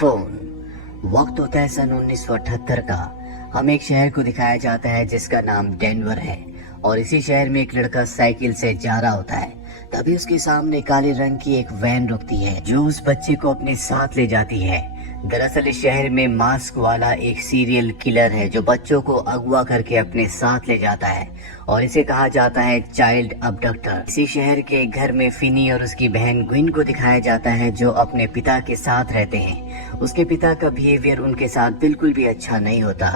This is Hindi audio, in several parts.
फोन। वक्त होता है सन 1978 का। हमें एक शहर को दिखाया जाता है जिसका नाम डेनवर है और इसी शहर में एक लड़का साइकिल से जा रहा होता है। तभी उसके सामने काले रंग की एक वैन रुकती है जो उस बच्चे को अपने साथ ले जाती है। दरअसल इस शहर में मास्क वाला एक सीरियल किलर है जो बच्चों को अगवा करके अपने साथ ले जाता है और इसे कहा जाता है चाइल्ड अबडक्टर। इसी शहर के घर में फिनी और उसकी बहन ग्विन को दिखाया जाता है जो अपने पिता के साथ रहते हैं। उसके पिता का बिहेवियर उनके साथ बिल्कुल भी अच्छा नहीं होता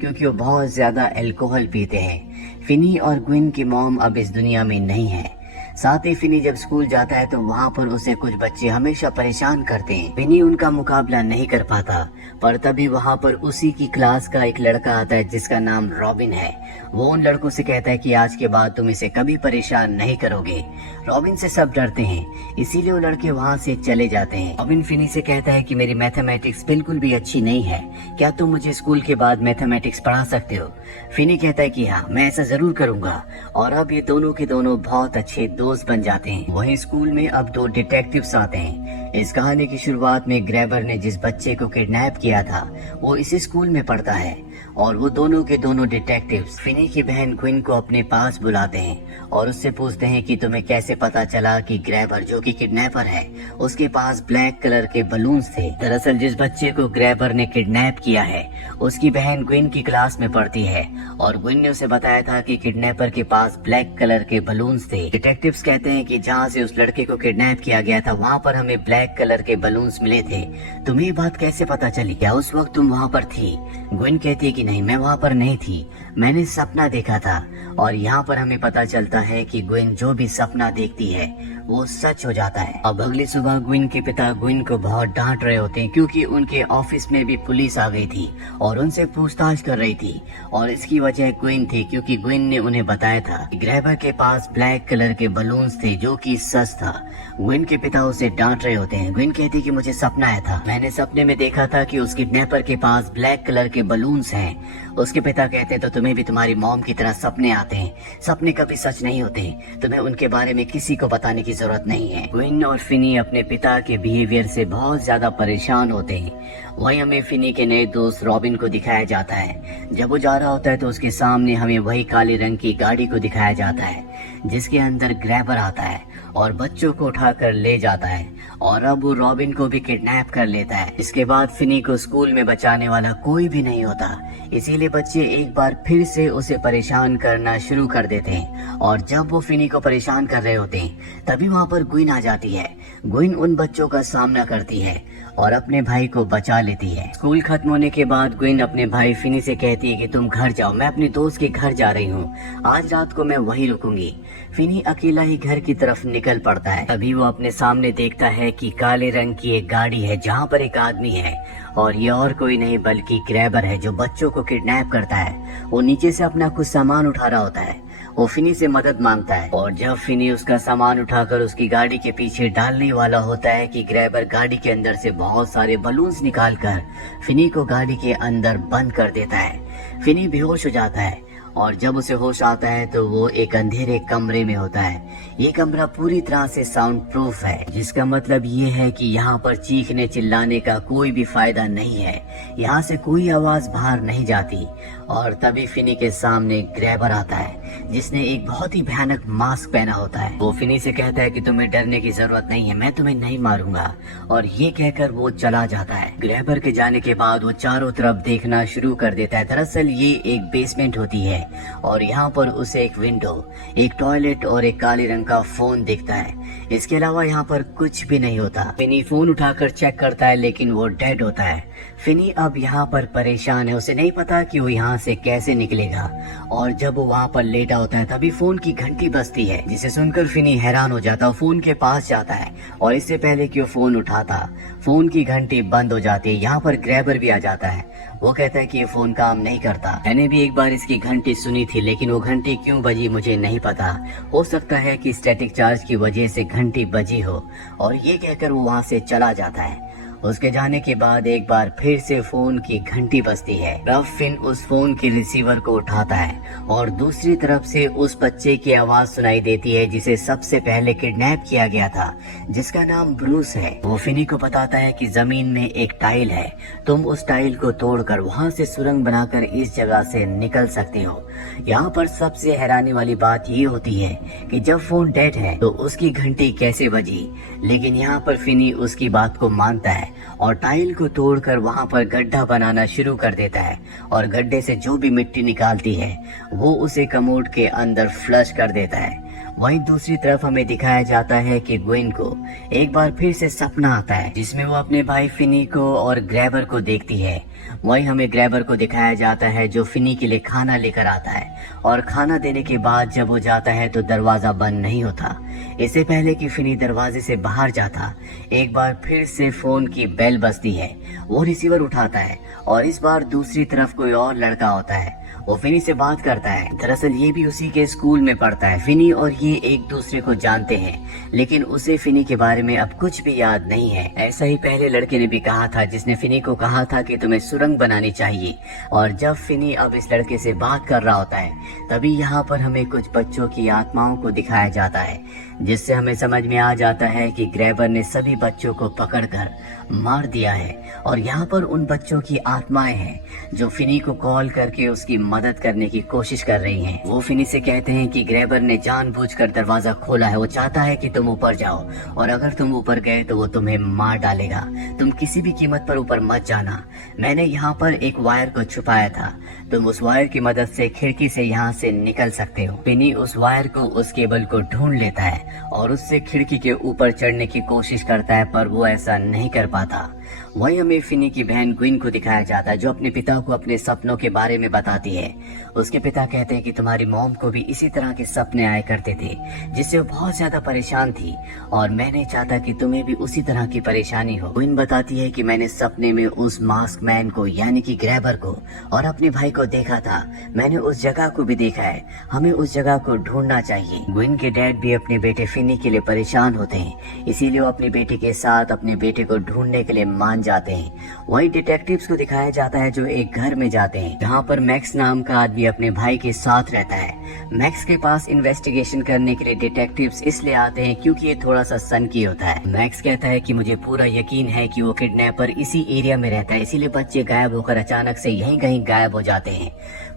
क्योंकि वो बहुत ज्यादा अल्कोहल पीते हैं। फिनी और ग्विन की मॉम अब इस दुनिया में नहीं है। साथ ही फिनी जब स्कूल जाता है तो वहाँ पर उसे कुछ बच्चे हमेशा परेशान करते हैं। फिनी उनका मुकाबला नहीं कर पाता, पर तभी वहाँ पर उसी की क्लास का एक लड़का आता है जिसका नाम रॉबिन है। वो उन लड़कों से कहता है कि आज के बाद तुम इसे कभी परेशान नहीं करोगे। रॉबिन से सब डरते हैं, इसीलिए वो लड़के वहाँ से चले जाते हैं। रॉबिन फिनी से कहता है कि मेरी मैथमेटिक्स बिल्कुल भी अच्छी नहीं है, क्या तुम मुझे स्कूल के बाद मैथमेटिक्स पढ़ा सकते हो? फिनी कहता है कि हाँ, मैं ऐसा जरूर करूंगा। और अब ये दोनों के दोनों बहुत अच्छे दोस्त बन जाते हैं। वहीं स्कूल में अब दो डिटेक्टिव्स आते हैं। इस कहानी की शुरुआत में ग्रैबर ने जिस बच्चे को किडनैप किया था वो इसी स्कूल में पढ़ता है और वो दोनों के दोनों डिटेक्टिव्स फिनी की बहन क्विन को अपने पास बुलाते हैं और उससे पूछते हैं कि तुम्हें कैसे पता चला कि ग्रैबर जो कि किडनैपर है उसके पास ब्लैक कलर के बलून्स थे। दरअसल जिस बच्चे को ग्रैबर ने किडनैप किया है उसकी बहन ग्विन की क्लास में पढ़ती है और ग्विन ने उसे बताया था कि किडनैपर के पास ब्लैक कलर के बलून्स थे। डिटेक्टिव्स कहते हैं कि जहाँ से उस लड़के को किडनैप किया गया था वहाँ पर हमें ब्लैक कलर के बलून्स मिले थे। तुम्हें ये बात कैसे पता चली? क्या उस वक्त तुम वहाँ पर थी? ग्विन कहती है कि नहीं, मैं वहाँ पर नहीं थी, मैंने सपना देखा था। और यहाँ पर हमें पता चलता है कि ग्विन जो भी सपना देखती है वो सच हो जाता है। अब अगली सुबह ग्विन के पिता ग्विन को बहुत डांट रहे होते हैं क्योंकि उनके ऑफिस में भी पुलिस आ गई थी और उनसे पूछताछ कर रही थी और इसकी वजह ग्विन थी क्योंकि ग्विन ने उन्हें बताया था कि ग्रैबर के पास ब्लैक कलर के बलून्स थे जो कि सच था। ग्विन के पिता उसे डांट रहे होते हैं। ग्विन कहती कि मुझे सपना आया था, मैंने सपने में देखा था कि उस किडनैपर के पास ब्लैक कलर के बलून्स हैं। उसके पिता कहते तो तुम्हें भी तुम्हारी मॉम की तरह सपने आते हैं, सपने कभी सच नहीं होते, तुम्हें उनके बारे में किसी को बताने की जरूरत नहीं है। ग्विन और फिनी अपने पिता के बिहेवियर से बहुत ज्यादा परेशान होते हैं। वहीं हमें फिनी के नए दोस्त रॉबिन को दिखाया जाता है। जब वो जा रहा होता है तो उसके सामने हमें वही काले रंग की गाड़ी को दिखाया जाता है जिसके अंदर ग्रैबर आता है और बच्चों को उठाकर ले जाता है और अब वो रॉबिन को भी किडनैप कर लेता है। इसके बाद फिनी को स्कूल में बचाने वाला कोई भी नहीं होता, इसीलिए बच्चे एक बार फिर से उसे परेशान करना शुरू कर देते हैं और जब वो फिनी को परेशान कर रहे होते हैं तभी वहाँ पर ग्विन आ जाती है। ग्विन उन बच्चों का सामना करती है और अपने भाई को बचा लेती है। स्कूल खत्म होने के बाद ग्विन अपने भाई फिनी से कहती है कि तुम घर जाओ, मैं अपने दोस्त के घर जा रही हूँ, आज रात को मैं वहीं रुकूंगी। फिनी अकेला ही घर की तरफ निकल पड़ता है। तभी वो अपने सामने देखता है कि काले रंग की एक गाड़ी है जहाँ पर एक आदमी है और ये और कोई नहीं बल्कि ग्रैबर है जो बच्चों को किडनैप करता है। वो नीचे से अपना कुछ सामान उठा रहा होता है। वो फिनी से मदद मांगता है और जब फिनी उसका सामान उठाकर उसकी गाड़ी के पीछे डालने वाला होता है कि ग्रैबर गाड़ी के अंदर से बहुत सारे बलून्स निकालकर फिनी को गाड़ी के अंदर बंद कर देता है। फिनी बेहोश हो जाता है और जब उसे होश आता है तो वो एक अंधेरे कमरे में होता है। ये कमरा पूरी तरह से साउंड प्रूफ है जिसका मतलब ये है कि यहाँ पर चीखने चिल्लाने का कोई भी फायदा नहीं है, यहाँ से कोई आवाज बाहर नहीं जाती। और तभी फिनी के सामने ग्रैबर आता है जिसने एक बहुत ही भयानक मास्क पहना होता है। वो फिनी से कहता है कि तुम्हें डरने की जरूरत नहीं है, मैं तुम्हें नहीं मारूंगा, और ये कहकर वो चला जाता है। ग्रैबर के जाने के बाद वो चारों तरफ देखना शुरू कर देता है। दरअसल ये एक बेसमेंट होती है और यहाँ पर उसे एक विंडो, एक टॉयलेट और एक काले रंग का फोन दिखता है। इसके अलावा यहाँ पर कुछ भी नहीं होता। फिनी फोन उठाकर चेक करता है लेकिन वो डेड होता है। फिनी अब यहाँ पर परेशान है, उसे नहीं पता कि वो यहाँ से कैसे निकलेगा। और जब वो वहाँ पर लेटा होता है तभी फोन की घंटी बजती है जिसे सुनकर फिनी हैरान हो जाता है। फोन के पास जाता है और इससे पहले कि वो फोन उठाता फोन की घंटी बंद हो जाती है। यहाँ पर ग्रैबर भी आ जाता है। वो कहता है कि ये फोन काम नहीं करता, मैंने भी एक बार इसकी घंटी सुनी थी लेकिन वो घंटी क्यों बजी मुझे नहीं पता, हो सकता है कि स्टैटिक चार्ज की वजह से घंटी बजी हो। और ये कहकर वो वहाँ से चला जाता है। उसके जाने के बाद एक बार फिर से फोन की घंटी बजती है। तब फिन उस फोन के रिसीवर को उठाता है और दूसरी तरफ से उस बच्चे की आवाज सुनाई देती है जिसे सबसे पहले किडनैप किया गया था, जिसका नाम ब्रूस है। वो फिनी को बताता है कि जमीन में एक टाइल है, तुम उस टाइल को तोड़कर वहाँ से सुरंग बनाकर इस जगह से निकल सकते हो। यहाँ पर सबसे हैरानी वाली बात ये होती है कि जब फोन डेड है तो उसकी घंटी कैसे बजी, लेकिन यहाँ पर फिनी उसकी बात को मानता है और टाइल को तोड़कर वहाँ पर गड्ढा बनाना शुरू कर देता है और गड्ढे से जो भी मिट्टी निकालती है वो उसे कमोड के अंदर फ्लश कर देता है। वहीं दूसरी तरफ हमें दिखाया जाता है कि ग्वेन को एक बार फिर से सपना आता है जिसमें वो अपने भाई फिनी को और ग्रैबर को देखती है। वहीं हमें ग्रैबर को दिखाया जाता है जो फिनी के लिए खाना लेकर आता है और खाना देने के बाद जब वो जाता है तो दरवाजा बंद नहीं होता। इससे पहले कि फिनी दरवाजे से बाहर जाता, एक बार फिर से फोन की बेल बजती है। वो रिसीवर उठाता है और इस बार दूसरी तरफ कोई और लड़का होता है। वो फिनी से बात करता है। दरअसल ये भी उसी के स्कूल में पढ़ता है। फिनी और ये एक दूसरे को जानते हैं, लेकिन उसे फिनी के बारे में अब कुछ भी याद नहीं है। ऐसा ही पहले लड़के ने भी कहा था जिसने फिनी को कहा था कि तुम्हें सुरंग बनानी चाहिए। और जब फिनी अब इस लड़के से बात कर रहा होता है तभी यहाँ पर हमें कुछ बच्चों की आत्माओं को दिखाया जाता है, जिससे हमें समझ में आ जाता है कि ग्रैबर ने सभी बच्चों को पकड़कर मार दिया है और यहाँ पर उन बच्चों की आत्माएं हैं जो फिनी को कॉल करके उसकी मदद करने की कोशिश कर रही हैं। वो फिनी से कहते हैं कि ग्रैबर ने जानबूझकर दरवाजा खोला है, वो चाहता है कि तुम ऊपर जाओ और अगर तुम ऊपर गए तो वो तुम्हें मार डालेगा। तुम किसी भी कीमत पर ऊपर मत जाना। मैंने यहाँ पर एक वायर को छुपाया था, तुम उस वायर की मदद से खिड़की से यहाँ से निकल सकते हो। फिनी उस वायर को, उस केबल को ढूंढ लेता है और उससे खिड़की के ऊपर चढ़ने की कोशिश करता है, पर वो ऐसा नहीं कर पाता। वही हमें फिनी की बहन ग्विन को दिखाया जाता है जो अपने पिता को अपने सपनों के बारे में बताती है। उसके पिता कहते हैं कि तुम्हारी मॉम को भी इसी तरह के सपने आया करते थे जिससे वो बहुत ज्यादा परेशान थी और मैं नहीं चाहता कि तुम्हें भी उसी तरह की परेशानी हो। ग्विन बताती है कि मैंने सपने में उस मास्क मैन को यानी कि ग्रैबर को और अपने भाई को देखा था। मैंने उस जगह को भी देखा है, हमें उस जगह को ढूंढना चाहिए। ग्विन के डैड भी अपने बेटे फिनी के लिए परेशान होते हैं, इसीलिए वो अपने बेटे के साथ अपने बेटे को ढूंढने के लिए मान जाते हैं। वही डिटेक्टिव्स को दिखाया जाता है जो एक घर में जाते हैं जहाँ पर मैक्स नाम का आदमी अपने भाई के साथ रहता है। मैक्स के पास इन्वेस्टिगेशन करने के लिए डिटेक्टिव्स इसलिए आते हैं क्योंकि ये थोड़ा सा सनकी होता है। मैक्स कहता है कि मुझे पूरा यकीन है कि वो किडनैपर इसी एरिया में रहता है, इसीलिए बच्चे गायब होकर अचानक से यहीं कहीं गायब हो जाते हैं।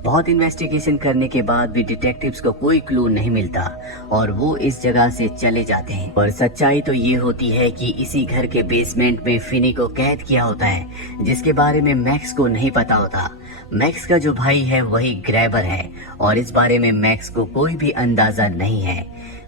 बहुत इन्वेस्टिगेशन करने के बाद भी डिटेक्टिव्स को कोई क्लू नहीं मिलता और वो इस जगह से चले जाते हैं। और सच्चाई तो ये होती है कि इसी घर के बेसमेंट में फिनी को कैद किया होता है जिसके बारे में मैक्स को नहीं पता होता। मैक्स का जो भाई है वही ग्रैबर है और इस बारे में मैक्स को कोई भी अंदाजा नहीं है।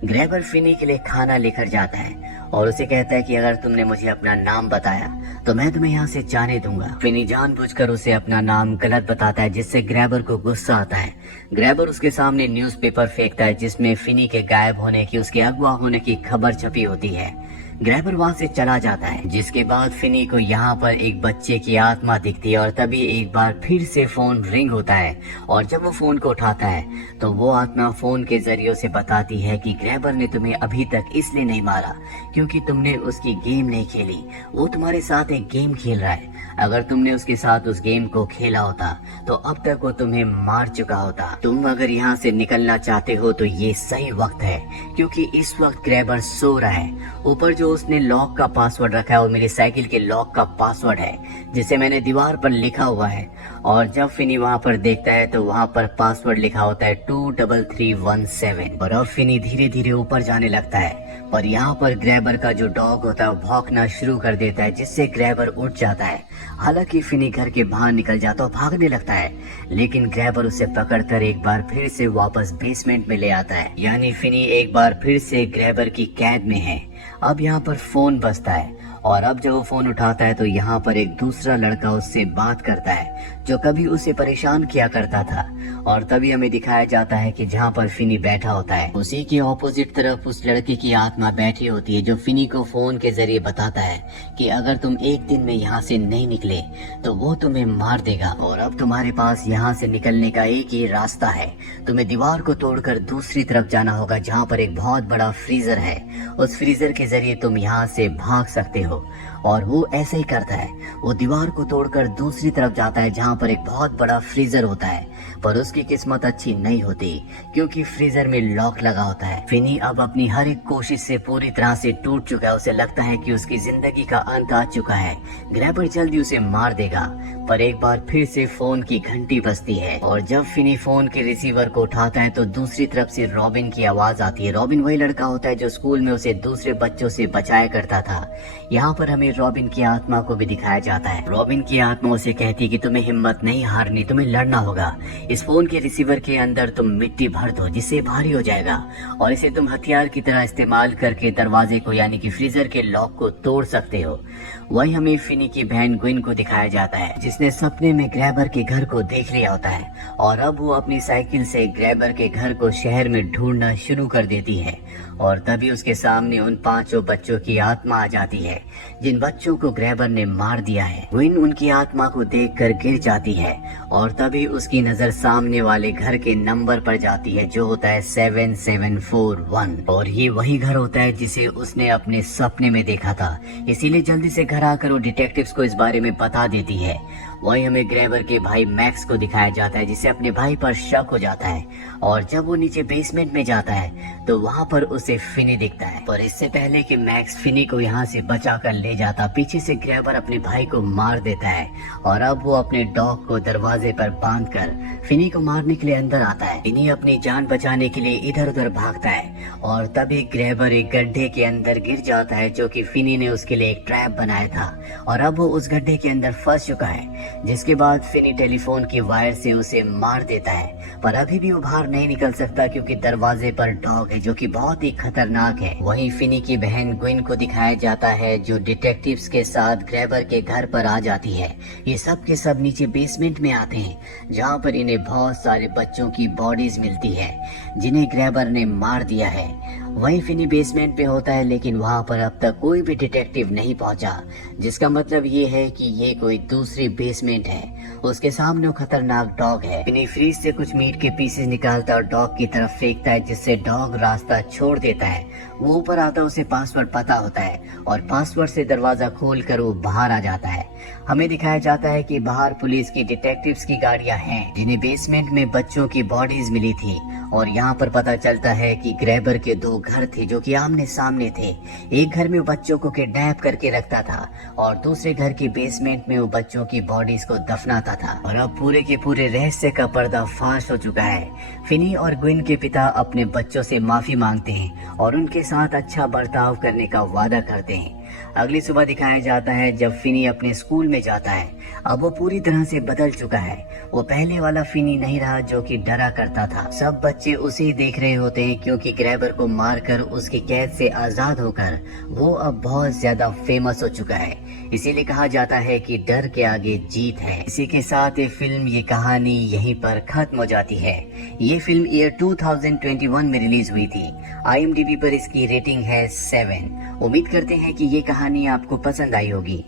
ग्रैबर फिनी के लिए खाना लेकर जाता है और उसे कहता है कि अगर तुमने मुझे अपना नाम बताया तो मैं तुम्हें यहाँ से जाने दूंगा। फिनी जानबूझकर उसे अपना नाम गलत बताता है जिससे ग्रैबर को गुस्सा आता है। ग्रैबर उसके सामने न्यूज़पेपर फेंकता है जिसमें फिनी के गायब होने की, उसके अगवा होने की खबर छपी होती है। ग्रैबर वहाँ से चला जाता है जिसके बाद फिनी को यहाँ पर एक बच्चे की आत्मा दिखती है और तभी एक बार फिर से फोन रिंग होता है और जब वो फोन को उठाता है तो वो आत्मा फोन के जरिए से बताती है कि ग्रैबर ने तुम्हें अभी तक इसलिए नहीं मारा क्योंकि तुमने उसकी गेम नहीं खेली। वो तुम्हारे साथ एक गेम खेल रहा है, अगर तुमने उसके साथ उस गेम को खेला होता तो अब तक वो तुम्हें मार चुका होता। तुम अगर यहाँ से निकलना चाहते हो तो ये सही वक्त है क्योंकि इस वक्त ग्रैबर सो रहा है। ऊपर जो उसने लॉक का पासवर्ड रखा है वो मेरी साइकिल के लॉक का पासवर्ड है जिसे मैंने दीवार पर लिखा हुआ है और जब फिनी वहाँ पर देखता है तो वहाँ पर पासवर्ड लिखा होता है 23317 और अब फिनी धीरे धीरे ऊपर जाने लगता है पर यहाँ पर ग्रैबर का जो डॉग होता है वो भौंकना शुरू कर देता है जिससे ग्रैबर उठ जाता है। हालांकि फिनी घर के बाहर निकल जाता और भागने लगता है लेकिन ग्रैबर उसे पकड़कर एक बार फिर से वापस बेसमेंट में ले आता है, यानी फिनी एक बार फिर से ग्रैबर की कैद में है। अब यहाँ पर फोन बजता है और अब जब वो फोन उठाता है तो यहाँ पर एक दूसरा लड़का उससे बात करता है जो कभी उसे परेशान किया करता था और तभी हमें दिखाया जाता है कि जहाँ पर फिनी बैठा होता है उसी के ऑपोजिट तरफ उस लड़के की आत्मा बैठी होती है जो फिनी को फोन के जरिए बताता है कि अगर तुम एक दिन में यहाँ से नहीं निकले तो वो तुम्हें मार देगा और अब तुम्हारे पास यहाँ से निकलने का एक ही रास्ता है, तुम्हें दीवार को तोड़कर दूसरी तरफ जाना होगा जहाँ पर एक बहुत बड़ा फ्रीजर है। उस फ्रीजर के जरिए तुम यहाँ से भाग सकते हो और वो ऐसे ही करता है। वो दीवार को तोड़कर दूसरी तरफ जाता है जहाँ पर एक बहुत बड़ा फ्रीजर होता है, पर उसकी किस्मत अच्छी नहीं होती क्योंकि फ्रीजर में लॉक लगा होता है। फिनी अब अपनी हर एक कोशिश से पूरी तरह से टूट चुका है। उसे लगता है कि उसकी जिंदगी का अंत आ चुका है। ग्रैबर जल्दी उसे मार देगा, पर एक बार फिर से फोन की घंटी बजती है और जब फिनी फोन के रिसीवर को उठाता है तो दूसरी तरफ से रॉबिन की आवाज आती है। रॉबिन वही लड़का होता है जो स्कूल में उसे दूसरे बच्चों से बचाया करता था। यहाँ पर हमें रॉबिन की आत्मा को भी दिखाया जाता है। रॉबिन की आत्मा उसे कहती है कि तुम्हें हिम्मत नहीं हारनी, तुम्हें लड़ना होगा। इस फोन के रिसीवर के अंदर तुम मिट्टी भर दो जिससे भारी हो जाएगा और इसे तुम हथियार की तरह इस्तेमाल करके दरवाजे को यानी कि फ्रीजर के लॉक को तोड़ सकते हो। वही हमें फिनी की बहन ग्विन को दिखाया जाता है जिसने सपने में ग्रैबर के घर को देख लिया होता है और अब वो अपनी साइकिल से ग्रैबर के घर को शहर में ढूंढना शुरू कर देती है। और तभी उसके सामने उन 5 बच्चों की आत्मा आ जाती है जिन बच्चों को ग्रैबर ने मार दिया है। ग्विन उनकी आत्मा को देखकर गिर जाती है और तभी उसकी नजर सामने वाले घर के नंबर पर जाती है जो होता है 7741 और ये वही घर होता है जिसे उसने अपने सपने में देखा था। इसीलिए जल्दी से घर आकर वो डिटेक्टिव्स को इस बारे में बता देती है। वही हमें ग्रैबर के भाई मैक्स को दिखाया जाता है जिसे अपने भाई पर शक हो जाता है और जब वो नीचे बेसमेंट में जाता है तो वहाँ पर उसे फिनी दिखता है। पर इससे पहले कि मैक्स फिनी को यहाँ से बचा कर ले जाता, पीछे से ग्रैबर अपने भाई को मार देता है और अब वो अपने डॉग को दरवाजे पर बांधकर फिनी को मारने के लिए अंदर आता है। फिनी अपनी जान बचाने के लिए इधर उधर भागता है और तभी ग्रैबर एक गड्ढे के अंदर गिर जाता है जो कि फिनी ने उसके लिए एक ट्रैप बनाया था और अब वो उस गड्ढे के अंदर फंस चुका है। जिसके बाद फिनी टेलीफोन की वायर से उसे मार देता है, पर अभी भी वो बाहर नहीं निकल सकता क्योंकि दरवाजे पर डॉग है जो कि बहुत ही खतरनाक है। वहीं फिनी की बहन ग्विन को दिखाया जाता है जो डिटेक्टिव्स के साथ ग्रैबर के घर पर आ जाती है। ये सब के सब नीचे बेसमेंट में आते हैं जहाँ पर इन्हें बहुत सारे बच्चों की बॉडीज मिलती है जिन्हें ग्रैबर ने मार दिया है। वहीं फिनी बेसमेंट पे होता है लेकिन वहाँ पर अब तक कोई भी डिटेक्टिव नहीं पहुंचा, जिसका मतलब ये है कि ये कोई दूसरी बेसमेंट है। उसके सामने वो खतरनाक डॉग है। फिनी फ्रीज से कुछ मीट के पीसेस निकालता है और डॉग की तरफ फेंकता है जिससे डॉग रास्ता छोड़ देता है। वो ऊपर आता है, उसे पासवर्ड पता होता है और पासवर्ड से दरवाजा खोलकर वो बाहर आ जाता है। हमें दिखाया जाता है कि बाहर पुलिस की डिटेक्टिव्स की गाड़ियां हैं जिन्हें बेसमेंट में बच्चों की बॉडीज मिली थी और यहाँ पर पता चलता है कि ग्रैबर के 2 घर थे जो कि आमने सामने थे। एक घर में वो बच्चों को किडनैप करके रखता था और दूसरे घर के बेसमेंट में वो बच्चों की बॉडीज को दफनाता था। और अब पूरे के पूरे रहस्य का पर्दा फाश हो चुका है। फिनी और ग्विन के पिता अपने बच्चों से माफी मांगते हैं और उनके साथ अच्छा बर्ताव करने का वादा करते हैं। अगली सुबह दिखाया जाता है जब फिनी अपने स्कूल में जाता है। अब वो पूरी तरह से बदल चुका है। वो पहले वाला फिनी नहीं रहा जो कि डरा करता था। सब बच्चे उसे देख रहे होते हैं क्योंकि ग्रैबर को मारकर उसकी कैद से आजाद होकर वो अब बहुत ज्यादा फेमस हो चुका है। इसीलिए कहा जाता है कि डर के आगे जीत है। इसी के साथ ये फिल्म, ये कहानी यहीं पर खत्म हो जाती है। ये फिल्म ईयर 2021 में रिलीज हुई थी। IMDb पर इसकी रेटिंग है 7। उम्मीद करते हैं कि ये कहानी आपको पसंद आई होगी।